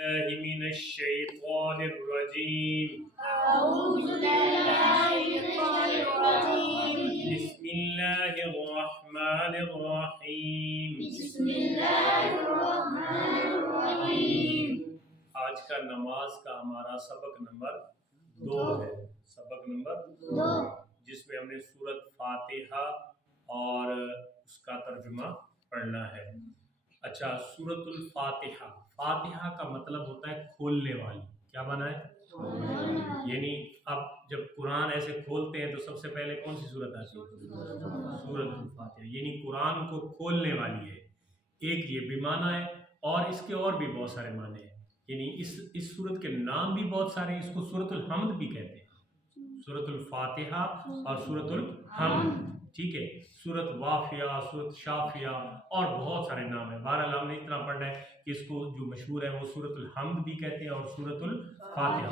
من الشيطان الرجيم. أعوذ بالله من الشيطان الرجيم. بسم الله الرحمن الرحيم. بسم الله الرحمن الرحيم. آج کا نماز کا ہمارا سبق نمبر 2 ہے. سبق نمبر 2 جس میں ہم نے سورۃ فاتحہ اور اس کا ترجمہ پڑھنا ہے. اچھا، سورۃ الفاتحہ. فاتحہ کا مطلب ہوتا ہے کھولنے والی. کیا معنی ہے؟ یعنی اب جب قرآن ایسے کھولتے ہیں تو سب سے پہلے کون سی سورت آتی ہے؟ سورۃ الفاتحہ. یعنی قرآن کو کھولنے والی ہے. ایک یہ بھی معنی ہے اور اس کے اور بھی بہت سارے معنی ہیں. یعنی اس سورت کے نام بھی بہت سارے ہیں. اس کو سورۃ الحمد بھی کہتے ہیں. سورۃ الفاتحہ اور سورۃ الحمد. ٹھیک ہے. سورۃ وافیہ، سورۃ شافیہ اور بہت سارے نام ہیں. بہرحال ہم نے اتنا پڑھنا ہے کہ اس کو جو مشہور ہے وہ سورۃ الحمد بھی کہتے ہیں اور سورۃ الفاتحہ.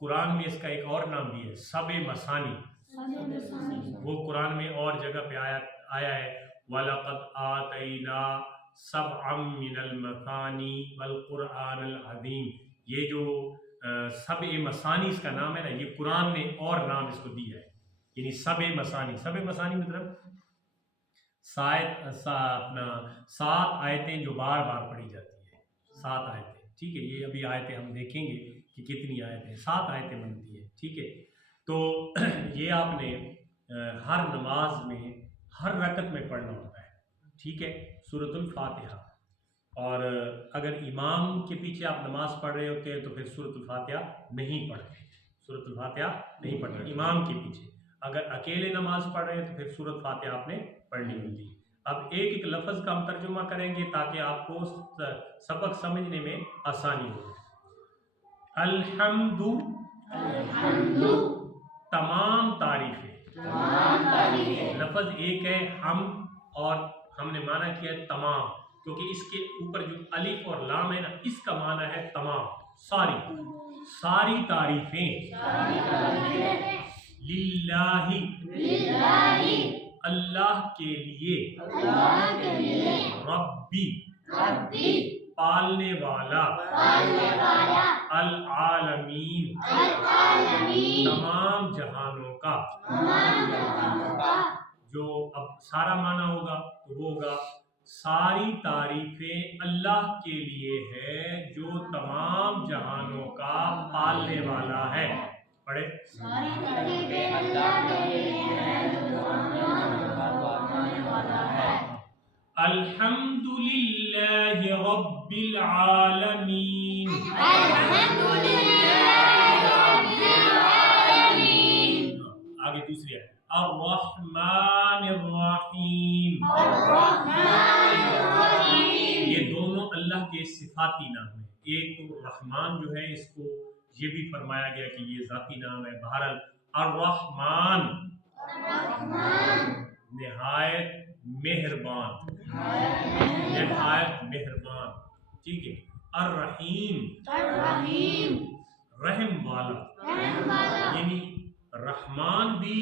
قرآن میں اس کا ایک اور نام بھی ہے، سبع مثانی. وہ قرآن میں اور جگہ پہ آیا ہے وَلَقَدْ آتَيْنَا سَبْعًا مِّنَ الْمَثَانِي وَالْقُرْآنَ الْعَظِيمِ. یہ جو سبع مثانی اس کا نام ہے نا، یہ قرآن نے اور نام اس کو دیا ہے. یعنی سبع مثانی. سبع مثانی مطلب 7 آیتیں جو بار بار پڑھی جاتی ہیں. 7 آیتیں. ٹھیک ہے. یہ ابھی آیتیں ہم دیکھیں گے کہ کتنی آیتیں. 7 آیتیں بنتی ہیں. ٹھیک ہے. تو یہ آپ نے ہر نماز میں ہر رکعت میں پڑھنا ہوتا ہے. ٹھیک ہے. سورۃ الفاتحہ. اور اگر امام کے پیچھے آپ نماز پڑھ رہے ہوتے ہیں تو پھر سورۃ الفاتحہ نہیں پڑھتے. سورۃ الفاتحہ نہیں پڑھتے امام کے پیچھے. اگر اکیلے نماز پڑھ رہے ہیں تو پھر سورۃ فاتحہ آپ نے پڑھنی ہوتی ہے. اب ایک ایک لفظ کا ہم ترجمہ کریں گے تاکہ آپ کو سبق سمجھنے میں آسانی ہو. الحمد، تمام تعریفیں. لفظ ایک ہے ہم، اور ہم نے معنی کیا ہے تمام، کیونکہ اس کے اوپر جو الف اور لام ہے نا، اس کا معنی ہے تمام، ساری تعریفیں. للہ، اللہ کے لیے. ربی، پالنے والا. العالمین، تمام جہانوں کا. جو اب سارا معنی ہوگا تو وہ ہوگا ساری تعریفیں اللہ کے لیے ہے جو تمام جہانوں کا پالنے والا ہے. پڑھے. ساری تعریفیں اللہ کے لیے ہیں جو تمام جہانوں کا پالنے والا ہے. الحمد للہ رب العالمین. آگے دوسری ہے الرحمن الرحیم. یہ دونوں اللہ کے صفاتی نام ہیں. ایک تو رحمان جو ہے اس کو یہ بھی فرمایا گیا کہ یہ ذاتی نام ہے. بہرحال الرحمن نہایت مہربان. ٹھیک ہے. الرحیم رحم والا. یعنی رحمان بھی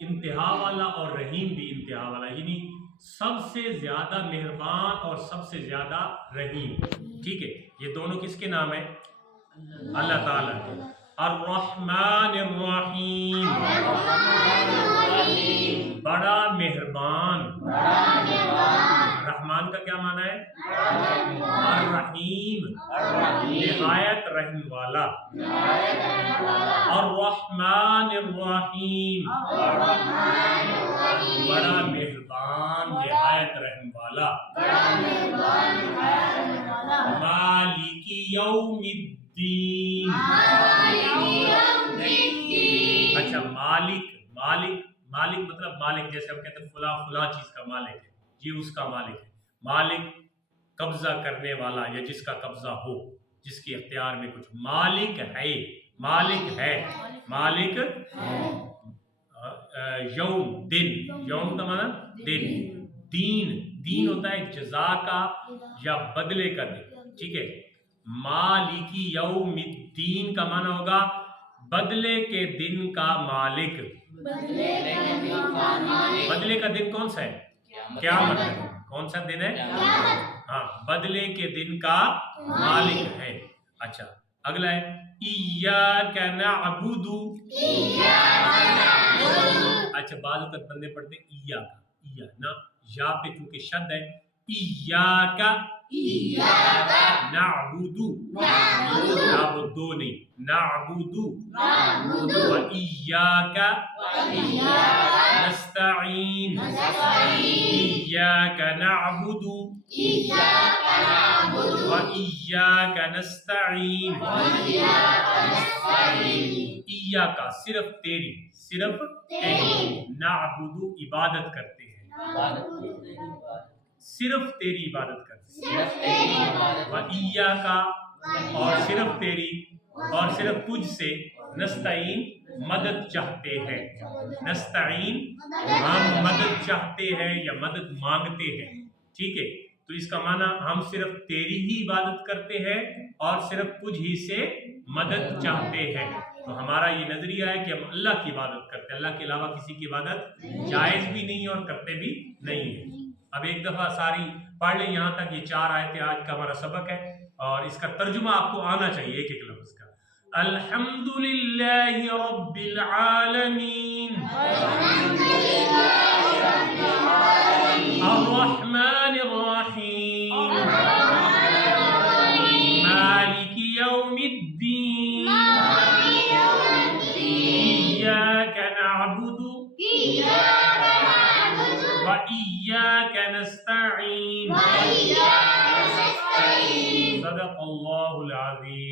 انتہا والا اور رحیم بھی انتہا والا، یعنی سب سے زیادہ مہربان اور سب سے زیادہ رحیم. ٹھیک ہے. یہ دونوں کس کے نام ہیں؟ اللہ تعالیٰ کے. الرحمن الرحیم، بڑا مہربان. رحمان کا کیا معنی ہے؟ الرحیم نہایت رحم والا. الرحمن الرحیم بڑا مہربان نہایت رحم والا. مالک یوم الدین. اچھا، مالک مطلب مالک. جیسے ہم کہتے ہیں فلاں چیز کا مالک ہے، یہ اس کا مالک ہے. مالک قبضہ کرنے والا یا جس کا قبضہ ہو، جس کے اختیار میں کچھ. مالک ہے. یوم دن. یوم کا معنی دن. دین ہوتا ہے جزا کا یا بدلے کا دن. ٹھیک ہے. مالکی یوم الدین کا معنی ہوگا بدلے کے دن کا مالک. بدلے کا دن کون سا ہے؟ قیامت ہے. کون سا دن ہے؟ ہاں، بدلے کے دن کا مالک ہے. اچھا اگلا ہے ایاک نعبد. اچھا بعض اوقات بندے پڑھتے ہیں ایا نا یا پہ چونکہ شد ہے ایاک نعبد نا وہ دو نہیں نعبد و ایاک نستعین ایاک نعبد و ایاک نستعین. ایاک صرف تیری نعبد عبادت کرتے ہیں صرف تیری عبادت کرتے ہیں و ایاک اور صرف تیری اور صرف تجھ سے نستعین مدد چاہتے ہیں. نستعین ہم مدد چاہتے ہیں یا مدد مانگتے ہیں. ٹھیک ہے تو اس کا معنی ہم صرف تیری ہی عبادت کرتے ہیں اور صرف تجھ ہی سے مدد چاہتے ہیں. تو ہمارا یہ نظریہ ہے کہ ہم اللہ کی عبادت کرتے ہیں, اللہ کے علاوہ کسی کی عبادت جائز بھی نہیں اور کرتے بھی نہیں ہے. اب ایک دفعہ ساری پڑھ لیں یہاں تک, یہ 4 آیتیں آج کا ہمارا سبق ہے اور اس کا ترجمہ آپ کو آنا چاہیے ایک ایک لفظ کا. الحمدللہ رب العالمین الرحمن الرحیم مالک یوم الدین ایاک نعبد و ایاک نستعین. صدق اللہ العظیم.